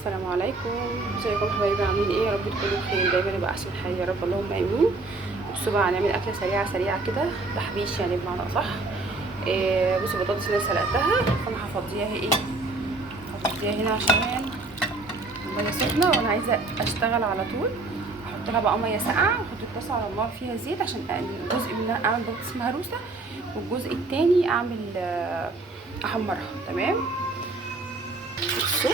السلام عليكم، ازيكم حبايبي؟ عاملين ايه؟ يا رب تكونوا بخير دايما، يبقى احسن حال يا رب، اللهم امين. بصوا بقى هنعمل اكله سريعه كده، تحبيش يعني بمعنى اصح. بصوا البطاطس اللي سلقتها فانا هفضيها هفضيها هنا عشان الميه سخنه وانا عايزه اشتغل على طول. احط لها بقى ميه ساقعه واحط الطاسه على النار فيها زيت عشان الجزء منها اعمل بطاطس مهروسه والجزء التاني اعمل احمرها. تمام. بصوا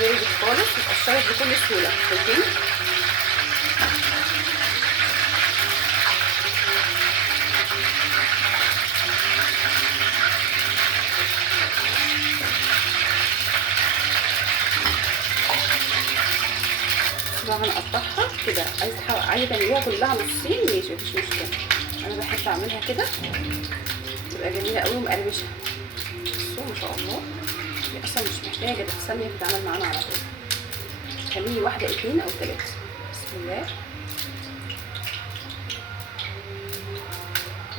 بارد خالص وتقشرت بكل سهوله. شايفين؟ بقى هنقطعها كده. عايزه تعمليها كلها نصين ماشي، مفيش مشكله. انا بحب اعملها كده تبقى جميله قوي ومقرمشه. بصوا ما شاء الله، هي اصلا مش محتاجه، ده في ثانيه بتتعمل معانا على طول. خليني واحده اتنين او تلاته. بسم الله،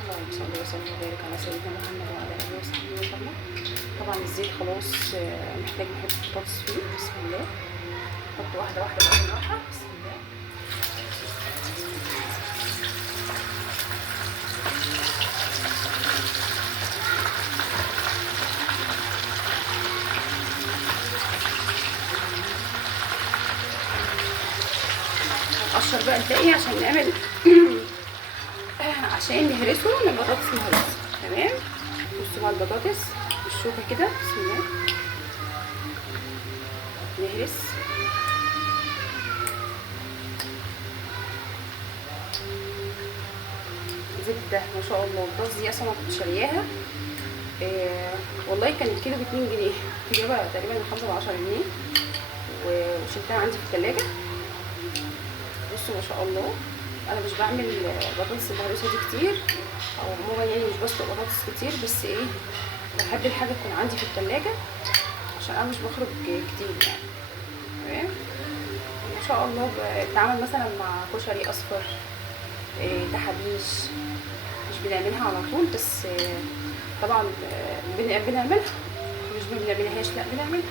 اللهم صل وسلم وبارك على سيدنا محمد وعلى اله وصحبه وسلم. طبعا الزيت خلاص محتاج نحط البطاطس فيه. بسم الله، نحط واحده واحده بقى بالراحه. بسم الله. هنقشر بقى الباقي عشان نعمل عشان نهرسه من البطاطس مهروسه. تمام. بصوا بقى البطاطس بالشوكه كده. بسم الله، نهرس. زبده ما شاء الله. البطاطس دي اصلا ما كنتش شارياها، والله كان الكيلو ب2 جنيه، كنت جايبها تقريبا من 5 ل 10 جنيه وشلتها عندي في الثلاجه. بصوا ما شاء الله، انا مش بعمل بطاطس المهروسه دي كتير، او عموما يعني مش بسلق بطاطس كتير، بس ايه، بحب الحاجه تكون عندي في الثلاجه عشان انا مش بخرج كتير يعني. تمام. ما شاء الله بتتعامل مثلا مع كشري اصفر، تحابيش. مش بنعملها على طول، بس طبعا بنعملها، مش ما بنعملهاش، لا بنعملها.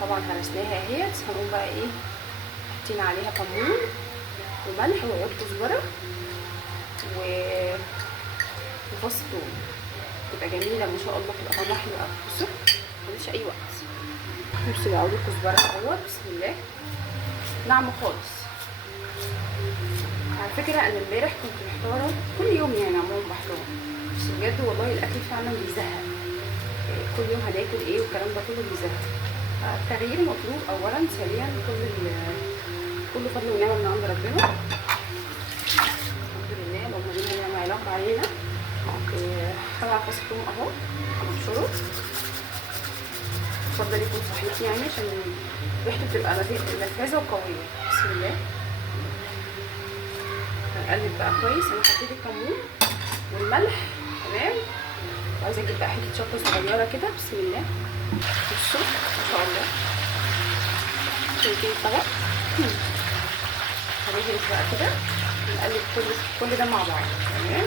طبعا هرسناها اهيت. هنقوم بقى ايه، حاطين عليها كمون وملح وعود كزبره وفص ثوم. تبقى جميله ما شاء الله، تبقى طعمها حلو قوي. بصوا مفيش اي وقت. بصوا بقى عود الكزبره اهوت. بسم الله، ناعمه خالص. على فكره انا امبارح كنت محتاره، كل يوم يعني عموما بحتار، بس بجد والله الاكل فعلا بيزهق. كل يوم هناكل ايه والكلام ده كله بيزهق. التغيير مطلوب اولا، ثانيا كل فضل ونعمه من عند ربنا. الحمد لله، اللهم بينا نعمه يلعب علينا. طبعا فص الثوم اهو هنبشره، يفضل يكون صحيح يعني عشان ريحته بتبقى نفاذه وقويه. بسم الله، هنقلب بقى كويس. انا حطيت الكمون والملح. تمام. وعايزه اجيب بقى حته شطه صغيره كده. بسم الله. بصوا ما شاء الله، شايفين الطبق؟ هنهرس بقى كده، نقلب كل ده مع بعض. تمام.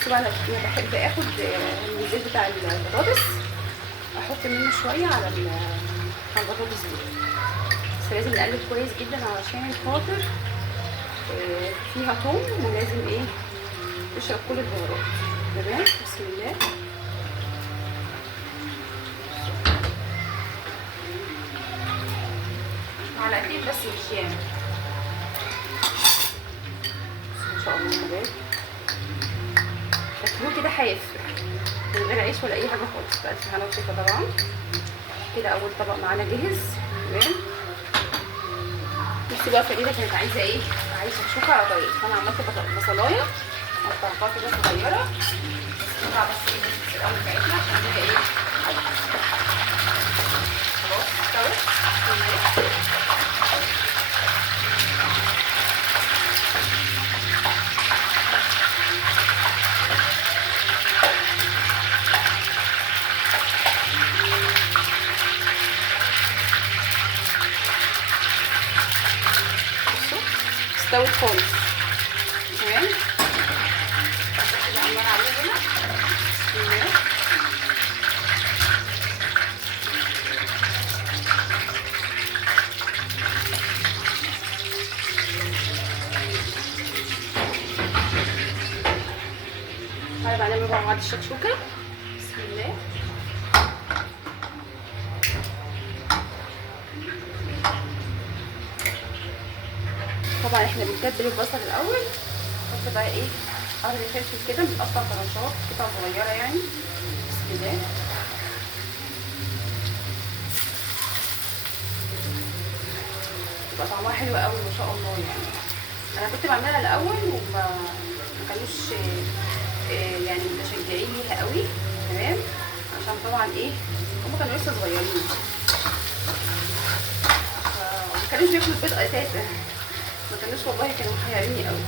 بصوا بقى، انا بحب اخد من الزيت بتاع البطاطس، احط منه شويه على البطاطس دي، بس لازم نقلب كويس جدا علشان خاطر فيها ثوم، ولازم ايه، تشرب كل البهارات. تمام. بسم الله. معلقتين بس مش ياما. ما شاء الله مبارك. تاكلوه كده هيفرق من غير عيش ولا اي حاجه خالص. بقى هنا وشفا طبعا. كده اول طبق معانا جاهز. تمام. بصي بقى فريده كانت عايزه ايه، عايزه شوكه على طريقتي، فانا عملت بصلايه قطعتها كده صغيره. نقطع بس ايه الاول بتاعتنا عشان هي ايه خلاص استوت. استوت خالص. تمام. عمال عليه هنا. بسم الله. طيب هنعمل مع بعض الشكشوكه. بسم الله. طبعا احنا بنتبل البصل الاول، نحط بقى ايه قرن فلفل كده متقطع طرنشات قطع صغيره يعني. بسم الله. تبقى طعمها حلو قوي ما شاء الله يعني. انا كنت بعملها الاول وما كانوش يعني متشجعين ليها قوي. تمام. عشان طبعا ايه هما كانوا لسه صغيرين، ما كانوش بياكلوا البيض اساسا، ما كانوش والله، كانوا محيريني قوي.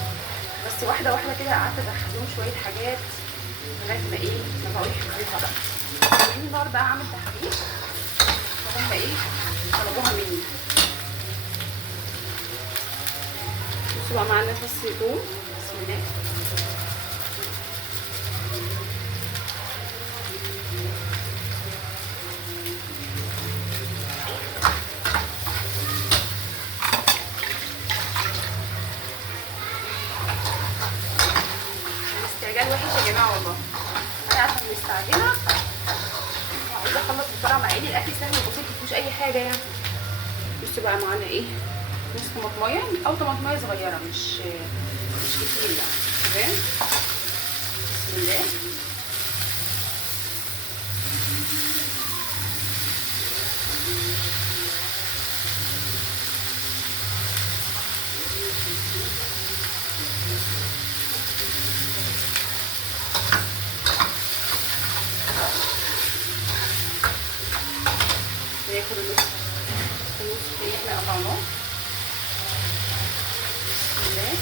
بس واحده واحده كده قعدت ادخلهم شويه حاجات لغايه ما ايه ما بقوا يحبوها بقى. النهارده هعمل تحديد فهم ايه طلبوها مني. بصوا بقى معانا فص ثوم. بسم الله. الاستعجال وحش يا جماعه والله. انا عشان مستعجله وعايزه اخلص بسرعه، مع ان الاكل سهل وبسيط مفيهوش اي حاجه يعني. بصوا بقى معانا ايه نص طماطمايه او طماطمايه صغيره، مش كتير يعني. تمام. بسم الله. ناخد النص اللي احنا قطعناه. بسم الله.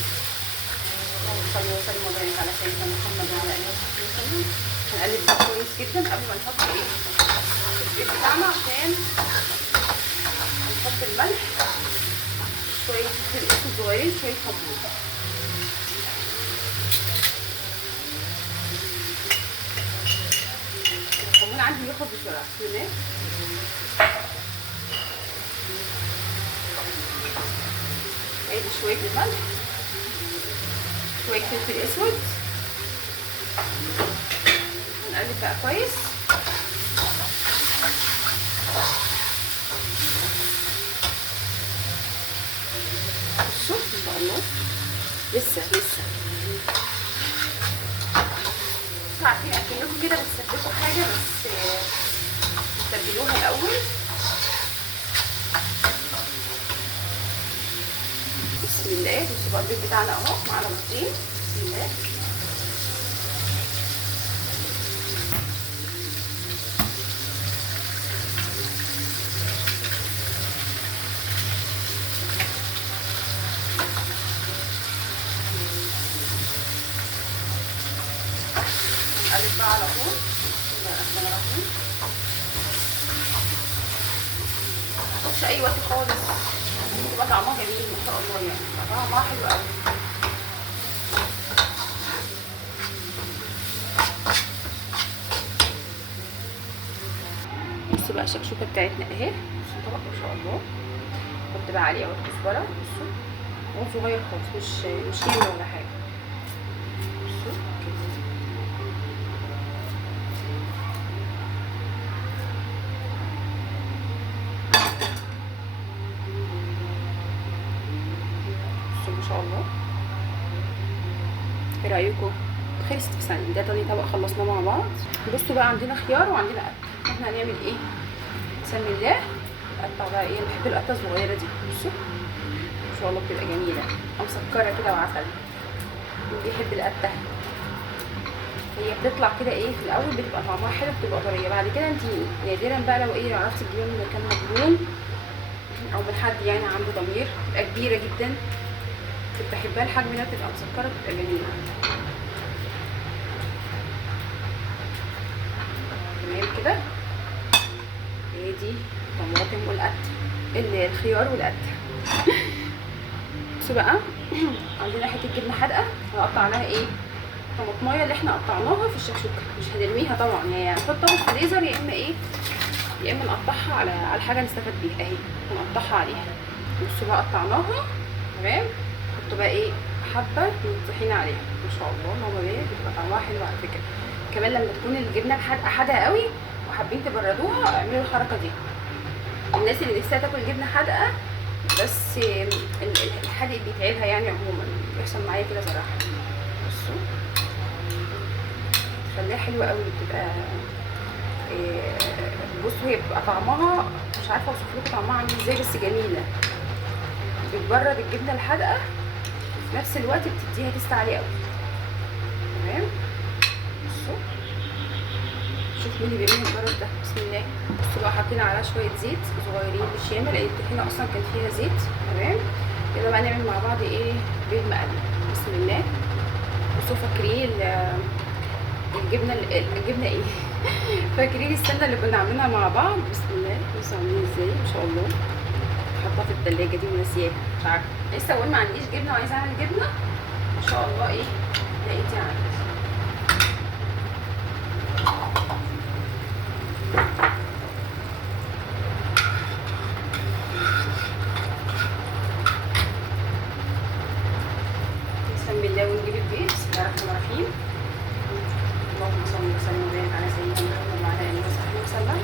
اللهم صل وسلم وبارك على سيدنا محمد وعلى اله وصحبه وسلم. هنقلب ده كويس جدا قبل ما نحط ايه الزيت بتاعنا، عشان هنحط الملح، شويه فلفل اسود صغيرين، شويه كمون. الكمون عندي بياخد بسرعه. بسم الله. ادي شويه الملح، شويه فلفل اسود. هنقلب بقى كويس. بصوا ما شاء الله لسه عارفين اكنكم كده بتسبكوا حاجه، بس تتبلوها الاول. بسم الله. بصوا بقى البيض بتاعنا اهو معانا بيضتين. بسم الله. نقلب بقى على طول. بسم الله الرحمن الرحيم. ما تاخدش اي وقت خالص، تبقى طعمها جميل ما شاء الله يعني، طعمها حلو قوي. بصوا بقى الشكشوكه بتاعتنا اهي. بصوا طبق ما شاء الله. حط بقى عليه اهو كزبره. بصوا هو صغير خالص، مش ياما ولا حاجه. بصوا كده. ما شاء الله. ايه رايكم؟ خلصت في ثانيه. ده تاني طبق خلصناه مع بعض. بصوا بقى عندنا خيار وعندنا قطه. احنا هنعمل ايه؟ بسم الله. نقطع بقى ايه، بحب القطه الصغيره دي. بصوا ما شاء الله بتبقى جميله مسكره كده وعسل. اللي بيحب القطه هي بتطلع كده ايه في الاول بتبقى طعمها حلو، بتبقى طريه. بعد كده انت نادرا بقى لو ايه عرفتي تجيبيها من مكان مضمون او من حد يعني عنده ضمير، بتبقى كبيره جدا. كنت بحبها الحجم ده، بتبقى مسكره، بتبقى جميله. تمام كده. ادي طماطم والقطه، الخيار والقطه. بصوا بقى عندنا حته جبنه حادقه هنقطع عليها ايه، طماطمايه اللي احنا قطعناها في الشكشوكه، مش هنرميها طبعا يعني، هنحطها في الفريزر يا اما ايه، يا اما نقطعها على الحاجه اللي نستفاد بيها اهي، ونقطعها عليها. بصوا بقى قطعناها تمام، نحط بقى ايه حبه من الطحينه عليها، ما شاء الله ماما بيه بتبقى طعمها حلو على فكره. كمان لما تكون الجبنه الحادقه حادقه قوي وحابين تبردوها اعملوا الحركه دي. الناس اللي نفسها تاكل جبنه حادقه بس الحادق بيتعبها يعني، عموما بيحصل معايا كده صراحه. بصوا تخليها حلوه قوي، بتبقى بصوا هي بتبقى طعمها مش عارفه اوصف لكم طعمها عامل ازاي، بس جميله، بتبرد الجبنه الحادقه وفي نفس الوقت بتديها تيست عالي قوي. تمام بصوا شوف مين اللي بيعمل البرد ده، بسم الله. بصوا بقى حاطين عليها شويه زيت صغيرين مش ياما لان الطحينه اصلا كان فيها زيت. تمام كده بقى نعمل مع بعض ايه، بيض مقلي. بسم الله. بصوا فاكرين الجبنه ايه فاكرين السمنه اللي كنا عاملينها مع بعض؟ بسم الله بصوا عاملين ازاي ما شاء الله، حاطها في التلاجة دي وناسياها مش عارفه لسه، اقول ما عنديش جبنه وعايزه اعمل جبنه ما شاء الله ايه لقيتي عندي. بسم الله ونجيب البيض. بسم الله الرحمن الرحيم. اللهم صل وسلم وبارك على سيدنا محمد وعلى اله وصحبه وسلم.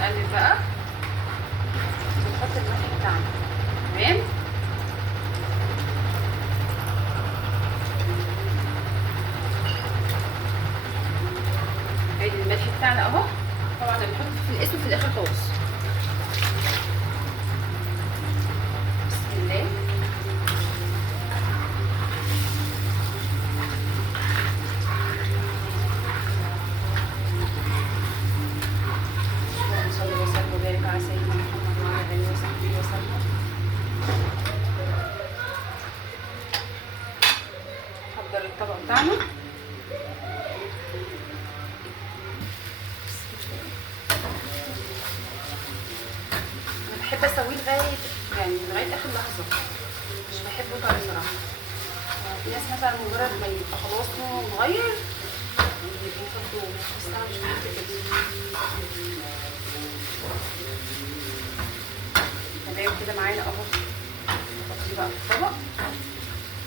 نقلب بقى ونحط الملح بتاعنا. تمام ادي الملح بتاعنا اهو، طبعا بنحط في الاسود في الاخر خالص. بسم الله. على سيدنا محمد وعلى اله وصحبه وسلم. نحضر الطبق بتاعنا. انا بحب اسويه لغايه اخر لحظه، مش بحبه طري صراحه. في ناس مثلا مجرد ما يبقى خلاص لونه متغير بيحبوه، بس انا مش بحب كده. تمام كده معانا اهو، نحط بقى في الطبق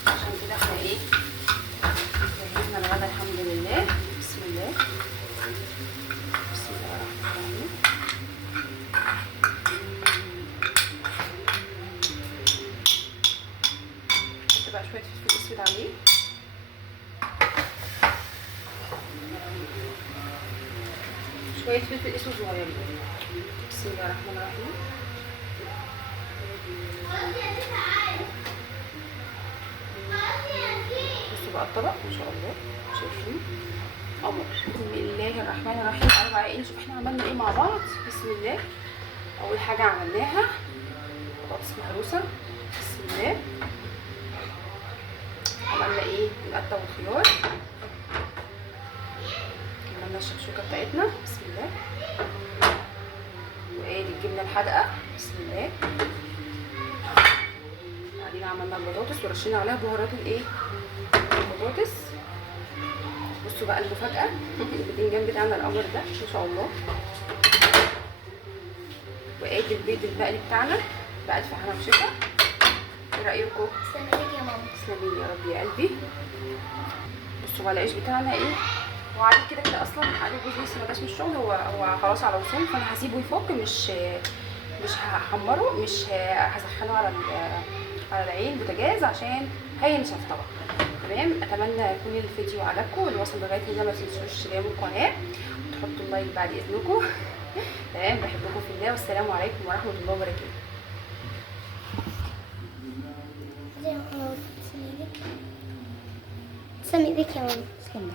عشان كده احنا ايه جهزنا الغدا الحمد لله. بسم الله. بسم الله الرحمن الرحيم. نحط بقى شويه فلفل اسود عليه، شويه فلفل اسود صغيرين. بسم الله الرحمن الرحيم. بصوا بقى الطبق ما شاء الله شايفين قمر. بسم الله الرحمن الرحيم. قرب على نشوف احنا عملنا ايه مع بعض. بسم الله. اول حاجه عملناها بطاطس مهروسه. بسم الله. عملنا ايه القطه والخيار، عملنا الشكشوكه بتاعتنا. بسم الله. وادي الجبنه الحادقه. بسم الله. بعدين عملنا البطاطس ورشينا عليها بهارات الايه البطاطس. بصوا بقى المفاجاه الباذنجان بتاعنا القمر ده ما شاء الله. وادي البيض المقلي بتاعنا بألف هنا وشفا. ايه رايكم؟ تسلمي يا ماما. تسلمي يا رب يا قلبي. بصوا بقى العيش بتاعنا ايه، هو عليه كده كده اصلا، عليه جوز لسه ما جاش من الشغل، هو خلاص على وصول، فانا هسيبه يفك، مش هحمره، مش هسخنه على العين بوتاجاز عشان هينشف طبعا. تمام. اتمنى يكون الفيديو عجبكم، اللي وصل لغايه هنا ما تنسوش تدعموا القناه وتحطوا اللايك بعد اذنكم. تمام. بحبكم في الله والسلام عليكم ورحمه الله وبركاته. تسلمي ايدك يا ماما. تسلمي.